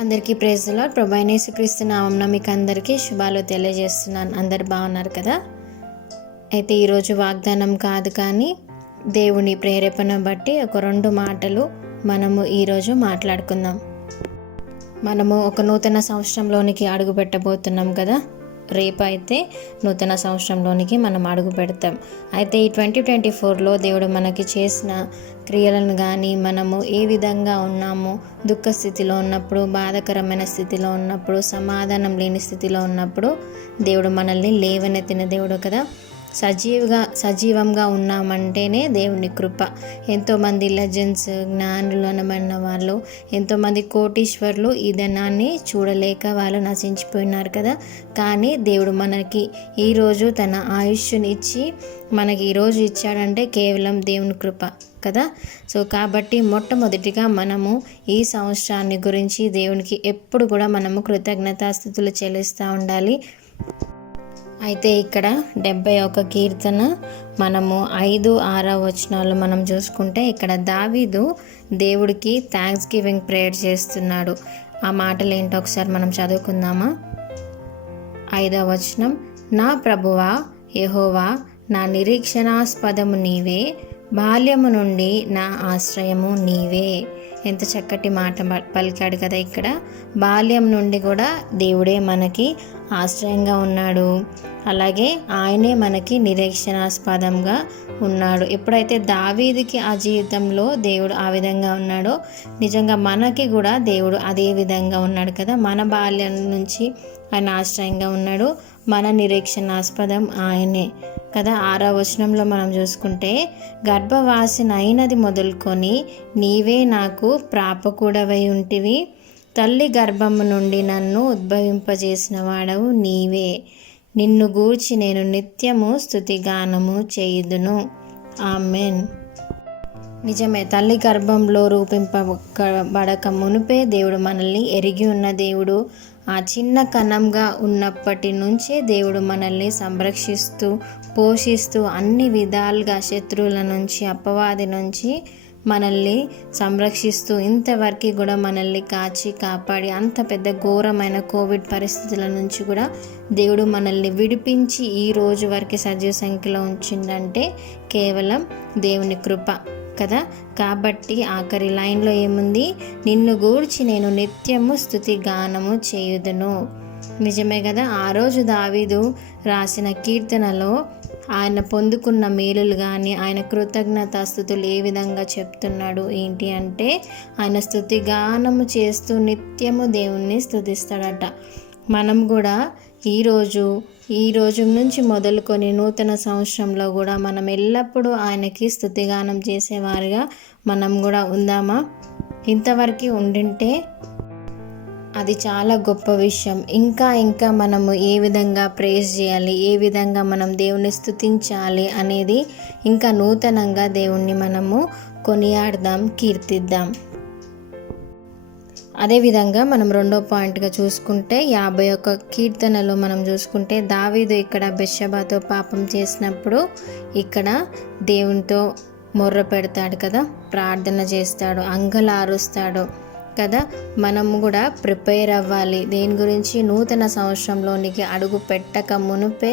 అందరికీ praise the lord. ప్రభు అయిన యేసుక్రీస్తు నామమున మీకు అందరికీ శుభాలు తెలియజేస్తున్నాను. అందరు బాగున్నారు కదా? అయితే ఈరోజు వాగ్దానం కాదు, కానీ దేవుని ప్రేరేపణ బట్టి ఒక 2 మాటలు మనము ఈరోజు మాట్లాడుకుందాం. మనము ఒక నూతన సంవత్సరంలోనికి అడుగు పెట్టబోతున్నాం కదా. రేపు అయితే నూతన సంవత్సరంలోనికి మనం అడుగు పెడతాం. అయితే ఈ 2024లో దేవుడు మనకి చేసిన క్రియలను కానీ, మనము ఏ విధంగా ఉన్నాము, దుఃఖ స్థితిలో ఉన్నప్పుడు, బాధాకరమైన స్థితిలో ఉన్నప్పుడు, సమాధానం లేని స్థితిలో ఉన్నప్పుడు దేవుడు మనల్ని లేవనెత్తిన దేవుడు కదా. సజీవంగా ఉన్నామంటేనే దేవుని కృప. ఎంతోమంది లెజెండ్స్, జ్ఞానులు అనబడిన వాళ్ళు, ఎంతోమంది కోటీశ్వర్లు ఈ ధనాన్ని చూడలేక వాళ్ళు నశించిపోయినారు కదా. కానీ దేవుడు మనకి ఈరోజు తన ఆయుష్ని ఇచ్చి మనకి ఈరోజు ఇచ్చాడంటే కేవలం దేవుని కృప కదా. సో కాబట్టి మొట్టమొదటిగా మనము ఈ సంవత్సరాన్ని గురించి దేవునికి ఎప్పుడు కూడా మనము కృతజ్ఞతాస్తుతులు చెల్లిస్తూ ఉండాలి. అయితే ఇక్కడ 71 కీర్తన మనము 5-6 వచనాలు మనం చూసుకుంటే, ఇక్కడ దావీదు దేవుడికి థ్యాంక్స్ గివింగ్ ప్రేయర్ చేస్తున్నాడు. ఆ మాటలు ఏంటో ఒకసారి మనం చదువుకుందామా? 5వ వచనం, నా ప్రభువా యెహోవా, నా నిరీక్షణాస్పదము నీవే, బాల్యము నుండి నా ఆశ్రయము నీవే. ఎంత చక్కటి మాట పలికాడు కదా. ఇక్కడ బాల్యం నుండి కూడా దేవుడే మనకి ఆశ్రయంగా ఉన్నాడు, అలాగే ఆయనే మనకి నిరీక్షణాస్పదంగా ఉన్నాడు. ఎప్పుడైతే దావీదుకి ఆ జీవితంలో దేవుడు ఆ విధంగా ఉన్నాడో, నిజంగా మనకి కూడా దేవుడు అదే విధంగా ఉన్నాడు కదా. మన బాల్యం నుంచి ఆయన ఆశ్రయంగా ఉన్నాడు, మన నిరీక్షణాస్పదం ఆయనే కదా. 6వ వచనంలో మనం చూసుకుంటే, గర్భవాసిన అయినది మొదలుకొని నీవే నాకు ప్రాపకుడవై ఉంటివి, తల్లి గర్భము నుండి నన్ను ఉద్భవింపజేసిన వాడవు నీవే, నిన్ను గూర్చి నేను నిత్యము స్తుతిగానము చేయుదును. ఆమెన్. నిజమే, తల్లి గర్భంలో రూపింపబడక మునుపే దేవుడు మనల్ని ఎరిగి ఉన్న దేవుడు. ఆ చిన్న కణంగా ఉన్నప్పటి నుంచే దేవుడు మనల్ని సంరక్షిస్తూ, పోషిస్తూ, అన్ని విధాలుగా శత్రువుల నుంచి, అపవాది నుంచి మనల్ని సంరక్షిస్తూ, ఇంతవరకు కూడా మనల్ని కాచి కాపాడి, అంత పెద్ద ఘోరమైన కోవిడ్ పరిస్థితుల నుంచి కూడా దేవుడు మనల్ని విడిపించి ఈ రోజు వరకు సజీవ సంఖ్యలో ఉంచిందంటే కేవలం దేవుని కృప కదా. కాబట్టి ఆఖరి లైన్లో ఏముంది? నిన్ను గూర్చి నేను నిత్యము స్తుతి గానము చేయుదును. నిజమే కదా. ఆ రోజు దావీదు రాసిన కీర్తనలో ఆయన పొందుకున్న మేలులు కానీ, ఆయన కృతజ్ఞతాస్తుతులు ఏ విధంగా చెప్తున్నాడు ఏంటి అంటే, ఆయన స్తుతి గానము చేస్తూ నిత్యము దేవుణ్ణి స్తుతిస్తాడట. మనం కూడా ఈ రోజు నుంచి మొదలుకొని నూతన సంవత్సరంలో కూడా మనం ఎల్లప్పుడూ ఆయనకి స్తుతిగానం చేసేవారుగా మనం కూడా ఉందామా? ఇంతవరకు ఉండింటే అది చాలా గొప్ప విషయం. ఇంకా మనము ఏ విధంగా ప్రేజ్ చేయాలి, ఏ విధంగా మనం దేవుని స్తుతించాలి అనేది ఇంకా నూతనంగా దేవుణ్ణి మనము కొనియాడదాం, కీర్తిద్దాం. అదేవిధంగా మనం 2వ పాయింట్గా చూసుకుంటే, 51 కీర్తనలో మనం చూసుకుంటే, దావీదు ఇక్కడ బెత్షెబాతో పాపం చేసినప్పుడు ఇక్కడ దేవునితో మొర్ర పెడతాడు కదా, ప్రార్థన చేస్తాడు, అంగలారుస్తాడు కదా. మనము కూడా ప్రిపేర్ అవ్వాలి. దేని గురించి? నూతన సంవత్సరంలోనికి అడుగు పెట్టక మునుపే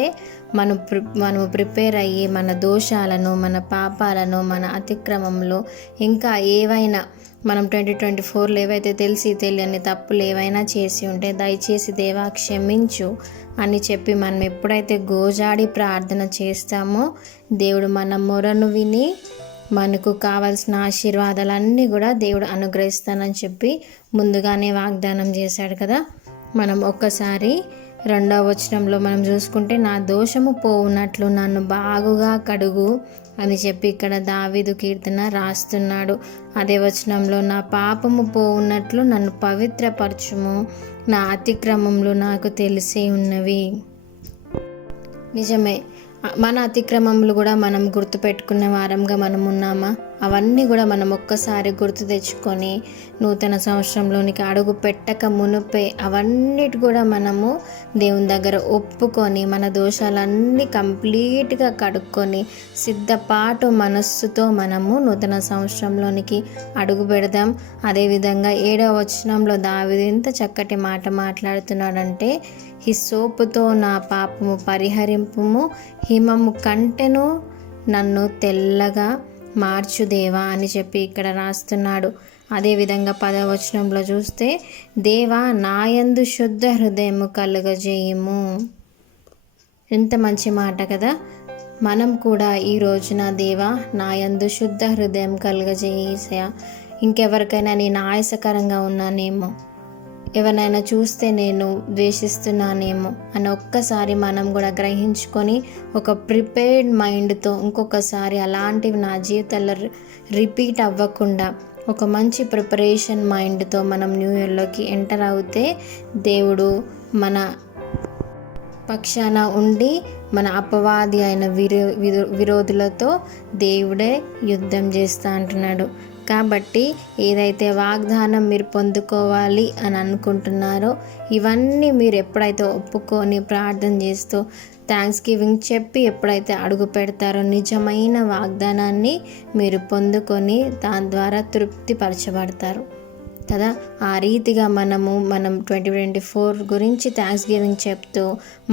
మనము ప్రిపేర్ అయ్యి మన దోషాలను, మన పాపాలను, మన అతిక్రమంలో ఇంకా ఏవైనా మనం 2024లో ఏవైతే తెలిసి తెలియని తప్పులు ఏవైనా చేసి ఉంటే దయచేసి దేవా క్షమించు అని చెప్పి మనం ఎప్పుడైతే గోజాడి ప్రార్థన చేస్తామో దేవుడు మన మొరను విని మనకు కావాల్సిన ఆశీర్వాదాలన్నీ కూడా దేవుడు అనుగ్రహిస్తానని చెప్పి ముందుగానే వాగ్దానం చేశాడు కదా. మనం ఒక్కసారి 2వ వచనంలో మనం చూసుకుంటే, నా దోషము పోవునట్లు నన్ను బాగుగా కడుగు అని చెప్పి ఇక్కడ దావీదు కీర్తన రాస్తున్నాడు. అదే వచనంలో, నా పాపము పోవునట్లు నన్ను పవిత్రపరచుము, నా అతిక్రమములు నాకు తెలిసే ఉన్నవి. నిజమే, మన అతిక్రమములు కూడా మనం గుర్తుపెట్టుకునే వారంగా మనం ఉన్నామా? అవన్నీ కూడా మనం ఒక్కసారి గుర్తు తెచ్చుకొని నూతన సంవత్సరంలోనికి అడుగు పెట్టక మునుపే అవన్నిటి కూడా మనము దేవుని దగ్గర ఒప్పుకొని మన దోషాలన్నీ కంప్లీట్గా కడుక్కొని సిద్ధపాటు మనస్సుతో మనము నూతన సంవత్సరంలోనికి అడుగు పెడదాం. అదేవిధంగా 7వ వచనంలో దావీదు ఎంత చక్కటి మాట మాట్లాడుతున్నాడంటే, హిస్సోపుతో నా పాపము పరిహరింపుము, హిమము కంటెను నన్ను తెల్లగా మార్చుదేవా అని చెప్పి ఇక్కడ రాస్తున్నాడు. అదేవిధంగా 10వ వచనంలో చూస్తే, దేవా నాయందు శుద్ధ హృదయము కలుగజేయుము. ఎంత మంచి మాట కదా. మనం కూడా ఈ రోజున దేవా నాయందు శుద్ధ హృదయం కలుగజేసా, ఇంకెవరికైనా నేను ఆయాసకరంగా ఉన్నానేమో, ఎవరినైనా చూస్తే నేను ద్వేషిస్తున్నానేమో అని ఒక్కసారి మనం కూడా గ్రహించుకొని ఒక ప్రిపేర్డ్ మైండ్తో ఇంకొకసారి అలాంటివి నా జీవితంలో రిపీట్ అవ్వకుండా ఒక మంచి ప్రిపరేషన్ మైండ్తో మనం న్యూ ఇయర్లోకి ఎంటర్ అవుతే దేవుడు మన పక్షాన ఉండి మన అపవాది అయిన విరోధులతో దేవుడే యుద్ధం చేస్తా అంటున్నాడు. కాబట్టి ఏదైతే వాగ్దానం మీరు పొందుకోవాలి అని అనుకుంటున్నారో ఇవన్నీ మీరు ఎప్పుడైతే ఒప్పుకొని ప్రార్థన చేస్తూ థ్యాంక్స్ గివింగ్ చెప్పి ఎప్పుడైతే అడుగు పెడతారో నిజమైన వాగ్దానాన్ని మీరు పొందుకొని దాని ద్వారా తృప్తిపరచబడతారు కదా. ఆ రీతిగా మనం 2024 గురించి థ్యాంక్స్ గివింగ్ చెప్తూ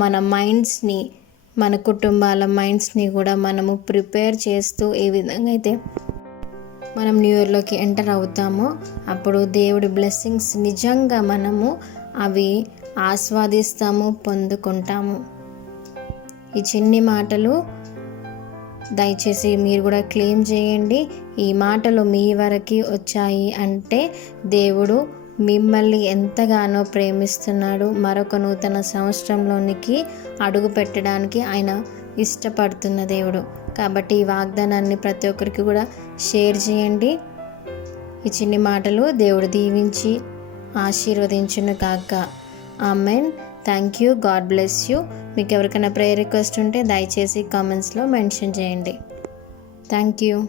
మన మైండ్స్ని, మన కుటుంబాల మైండ్స్ని కూడా మనము ప్రిపేర్ చేస్తూ ఏ విధంగా అయితే మనం న్యూ ఇయర్లోకి ఎంటర్ అవుతామో అప్పుడు దేవుడి బ్లెస్సింగ్స్ నిజంగా మనము అవి ఆస్వాదిస్తాము, పొందుకుంటాము. ఈ చిన్ని మాటలు దయచేసి మీరు కూడా క్లెయిమ్ చేయండి. ఈ మాటలు మీ వరకు వచ్చాయి అంటే దేవుడు మిమ్మల్ని ఎంతగానో ప్రేమిస్తున్నాడు. మరొక నూతన సంవత్సరంలోనికి అడుగు పెట్టడానికి ఆయన ఇష్టపడుతున్న దేవుడు. కాబట్టి ఈ వాగ్దానాన్ని ప్రతి ఒక్కరికి కూడా షేర్ చేయండి. ఈ చిన్ని మాటలు దేవుడు దీవించి ఆశీర్వదించును కాక. Amen. Thank you. God bless you. మీకు ఎవరికైనా ప్రేయర్ రిక్వెస్ట్ ఉంటే దయచేసి కామెంట్స్లో మెన్షన్ చేయండి. Thank you.